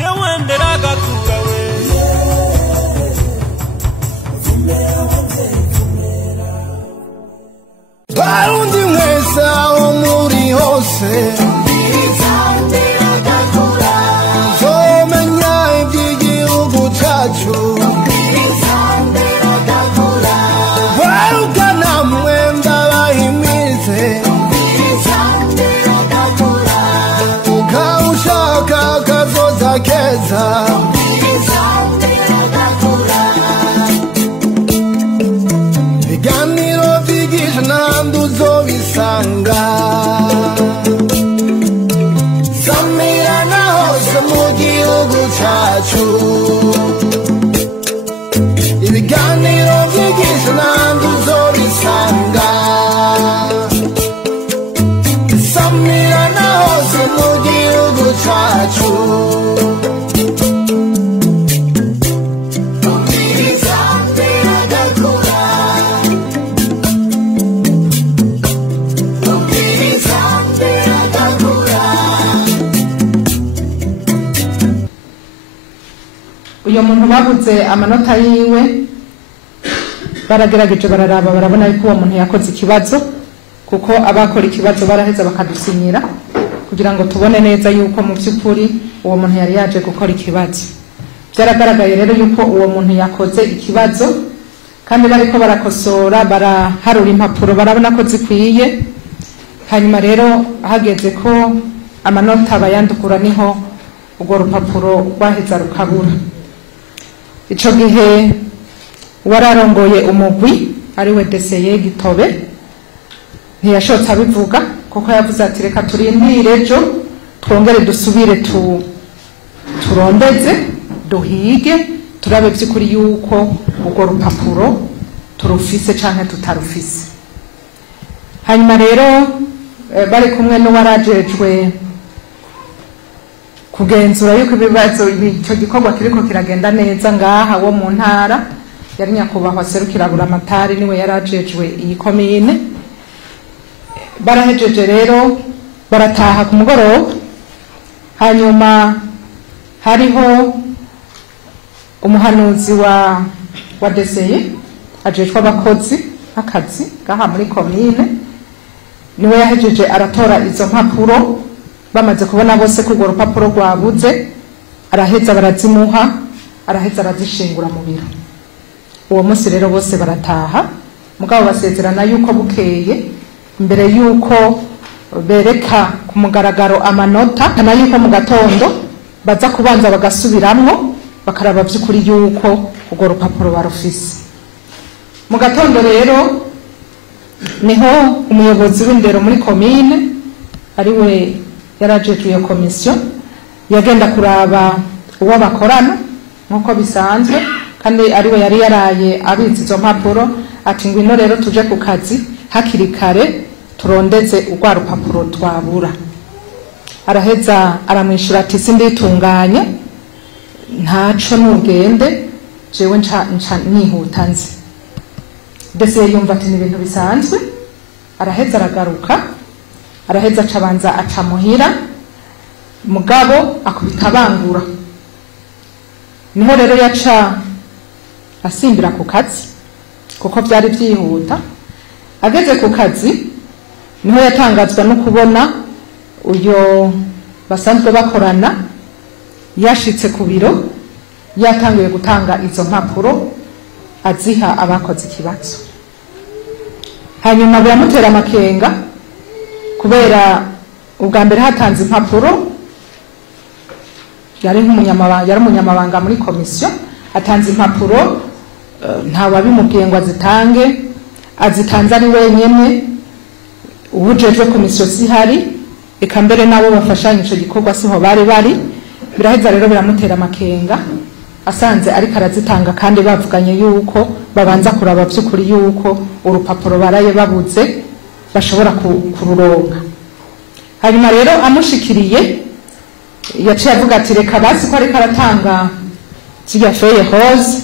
jewendera gakura we Barundi mwese aho muri hose zomenya iby'igihugu cyacu baruka namwe ndabahimize ukawushaka kazoza keza ibiganiro byigisha n'ahandi uzobisanga samirana hose mu gihugu cyacu ibiganiro byigisha n'ahandi uzobisanga samirana hose mu gihugu cyacu uyo muntu babuze amanota yiwe baragerageje bararaba barabona yuko uwo muntu yakoze ikibazo kuko abakora ikibazo baraheza bakadusinyira kugira ngo tubone neza yuko mu by'ukuri uwo muntu yari yaje gukora ikibazo. Byaragaragaye rero yuko uwo muntu yakoze ikibazo kandi bariko barakosora baraharura impapuro barabona ko zikwiye, hanyuma rero hageze ko amanota bayandukura niho urwo rupapuro rwaheza rukabura. Ico gihe wararongoye umugwi ari we Deseye Gitobe ntiyashotse abivuga kuko yavuze ati reka turindire ejo twongere dusubire turondeze duhige turabe by'ukuri yuko urwo rupapuro turufise canke tutarufise. Hanyuma rero bari kumwe n'uwarajejwe kugenzura yuko ibibazo icyo gikorwa kiriko kiragenda neza ngaha wo mu ntara yari nyakubahwa serukira buramatari niwe yarajejwe iyi komine. Barahejeje rero barataha ku mugoroba, hanyuma hariho umuhanuzi wa Deseye ajejwe abakozi akazi ngaha muri komine niwe yahejeje aratora izo mpapuro. Bamaze kubona bose ko urwo rupapuro rwabuze araheza barazimuha araheza arazishingura mu biro. Uwo munsi rero bose barataha mugabo basezerana yuko bukeye mbere yuko bereka ku mugaragaro amanota kana yuko mu gatondo baza kubanza bagasubiramwo bakaraba by'ukuri yuko urwo rupapuro barufise. Mu gatondo rero niho umuyobozi w'indero muri komine ari we yarajejwe iyo komisiyo yagenda kuraba uwo bakorana nkuko bisanzwe kandi ari we yari yaraye abizi izo mpapuro ati ngwino rero tuje ku kazi hakiri kare turondeze urwa rupapuro twabura. Araheza aramwishura ati sinditunganya ntaco nugende jewe nca nihuta nzi. Deseye yumva ati ni ibintu bisanzwe araheza aragaruka araheza acabanza aca muhira mugabo akubita bangura. Niho rero yaca asimbira ku kazi kuko byari byihuta. Ageze ku kazi niho yatangazwa no kubona uyo basanzwe bakorana yashitse ku biro yatanguye gutanga izo mpapuro aziha abakoze ikibazo. Hanyuma biramutera amakenga kubera ubwa mbere hatanze impapuro yari umunyamabanga muri komisiyo atanze impapuro nta wabimubwiye ngo azitange azitanze ari wenyene ubujejwe komisiyo zihari eka mbere nabo bafashanya ico gikorwa siho bari biraheza rero biramutera amakenga asanze ariko arazitanga kandi bavuganye yuko babanza kuraba by'ukuri yuko urupapuro baraye babuze bashobora kururonka. Hanyuma rero amushikiriye yaciye avuga ati reka basi ko ariko aratanga zirya feye hose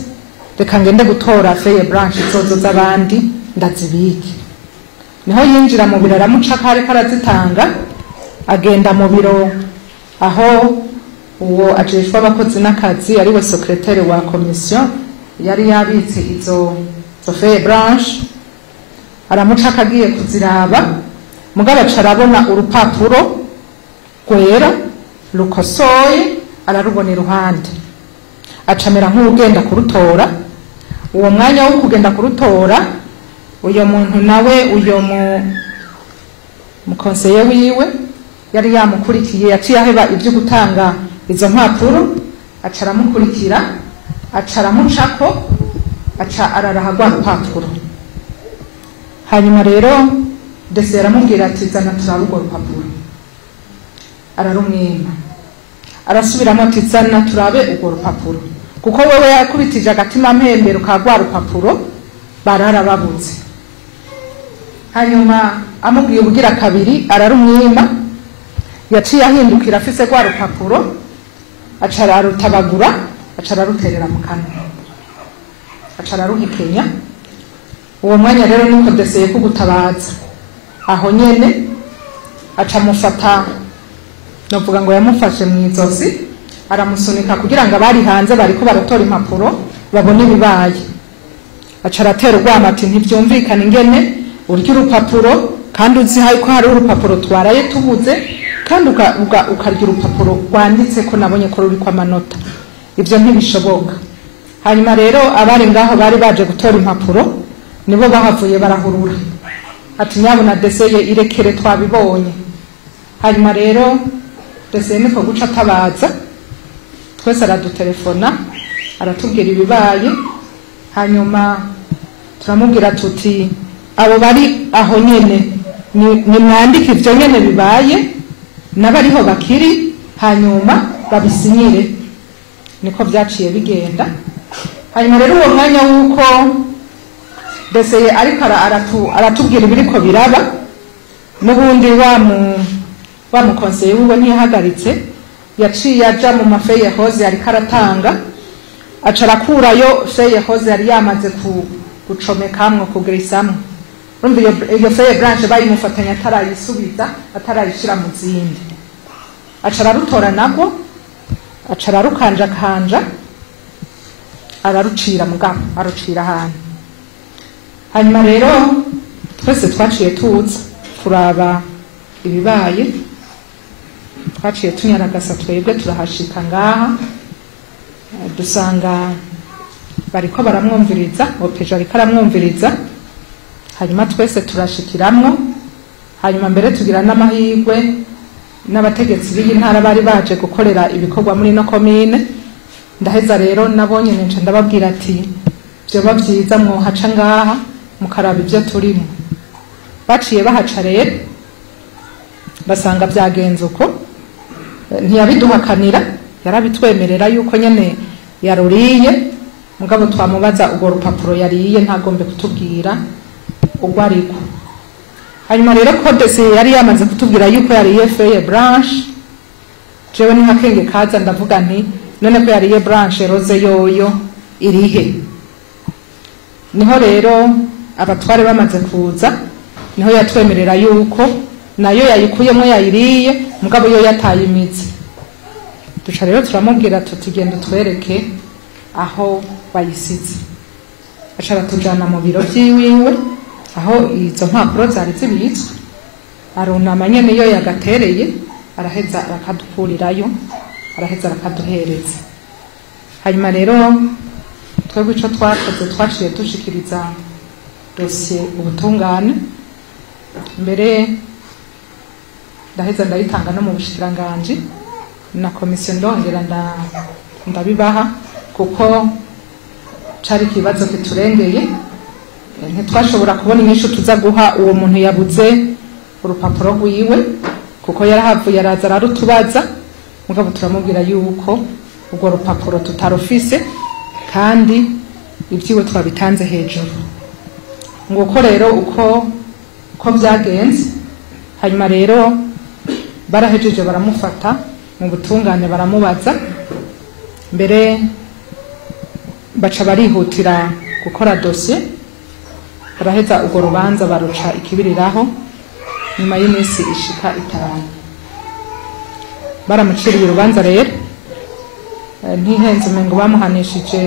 reka ngende gutora feye branche zozo z'abandi ndazibike. Niho yinjira mu biro aramuca ko ariko arazitanga agenda mu biro aho uwo ajejwe abakozi n'akazi ariwe secrétaire wa commission yari yabitse izo feuille blanche, aramuca akagiye kuziraba, mugabo aca arabona urupapuro rwera rukosoye, ararubona iruhande, acamera nk'ugenda kurutora. Uwo mwanya wo kugenda kurutora, uyo muntu nawe uyo mukonseye wiwe yari yamukurikiye, yaciye aheba ibyo gutanga izo mpapuro, aca aramukurikira, aca aramucako, aca araraha rwa rupapuro. Hanyuma rero dese aramubwira ati zana turabe urwo rupapuro, ararumwima, arasubiramo ati zana turabe urwo rupapuro, kuko wewe yakubitije agatima mpembero ka rwa rupapuro bararababuze. Hanyuma amubwiye ubugira kabiri, ararumwima, yaciye ahindukira afise rwa rupapuro, aca ararutabagura, aca araruterera mu kanwa, aca araruhekenya. Uwo mwanya rero nuko deseye kugutabaza, aho nyene aca amufata, novuga ngo yamufashe mu izosi, aramusunika kugira ngo abari hanze bariko baratora impapuro babone ibibaye. Aca aratera urwamo ati ntivyumvikana ingene urya urupapuro kandi uzi ko hari urupapuro twaraye tubuze, kandi ukarya urupapuro rwanditse ko nabonye ko ruri kwa manota, ivyo ntibishoboka. Hanyuma rero abari ngaho bari baje gutora impapuro nibo bahavuye barahurura ati nyabona deseye irekere twabibonye. Hanyuma rero deseye niko guca atabaza, twese aradutelefona aratubwira ibibaye. Hanyuma turamubwira tuti abo bari aho nyene ni mwandike ivyo nyene bibaye n'abariho bakiri, hanyuma babisinyire. Niko vyaciye bigenda. Hanyuma rero uwo mwanya wuko deseye ariko aratubwira ibiriko biraba, n'ubundi wa mukonseye wiwe ntiyahagaritse, yaciye aja mu mafeye hose ariko aratanga, aca arakurayo feye hose yari yamaze gucomekamwo kugrisamwo. Urumva iyo feye blanche bayimufatanya atarayisubiza, atarayishira mu zindi, aca ararutora nabwo, aca ararukanjakanja, ararucira mugabo, arucira ahantu. Hanyuma rero twese twaciye tuza kuraba ibibaye, twaciye tunyaragasa twebwe turahashika ngaha, dusanga bariko baramwumviriza, opeje ariko aramwumviriza. Hanyuma twese turashikiramwo. Hanyuma mbere tugira n'amahirwe n'abategetsi b'iyi ntara bari baje gukorera ibikorwa muri no komine. Ndaheza rero nabonye nje ndababwira ati byoba byiza mwohaca ngaha mukaraba ibyo turimo. Baciye bahaca rero basanga byagenze uko, ntiyabiduhakanira, yarabitwemerera yuko nyene yaruriye, mugabo twamubaza urwo rupapuro yariye ntagombe kutubwira ubwo ariko. Hanyuma rero kodese yari yamaze kutubwira yuko yariye feuille blanche, jewe ni hakenge kaza ndavuga nti none ko yariye blanche rose yoyo irihe. Niho rero abatware bamaze kuza, niho yatwemerera yuko nayo yayikuyemo yayiriye, mugabo yo yataye imizi. Duca rero turamubwira tuti genda twereke aho bayisize. Aca aratujana mu biro vyiwiwe aho izo mpapuro zari zibitswe, arunama nyene iyo yagatereye, araheza arakadukurirayo, araheza arakaduhereza. Hanyuma rero twebwe ico twakoze twaciye dushikiriza dossier ubutungane, mbere ndaheza ndayitanga no mu bushikiranganje na komisiyo, ndongera ndabibaha kuko cari kibazo kiturengeye. Ntitwashobora kubona inyishu tuza guha uwo muntu yabuze urupapuro rwiwe, kuko yarahavuye araza ararutubaza, mugabo turamubwira yuko urwo rupapuro tutarufise kandi ibyiwe twabitanze hejuru. Nguko rero uko byagenze. Hanyuma rero barahejeje baramufata mu butungane, baramubaza, mbere baca barihutira gukora dossier, baraheza urwo rubanza baruca ikibiriraho. Nyuma y'iminsi ishika 5 baramuciriye urubanza rero, ntihenze umengo bamuhanishije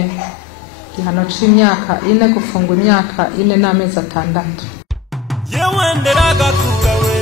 igihano c'imyaka 4 gufungwa imyaka 4 n'amezi 6. yewe nderaga kurawe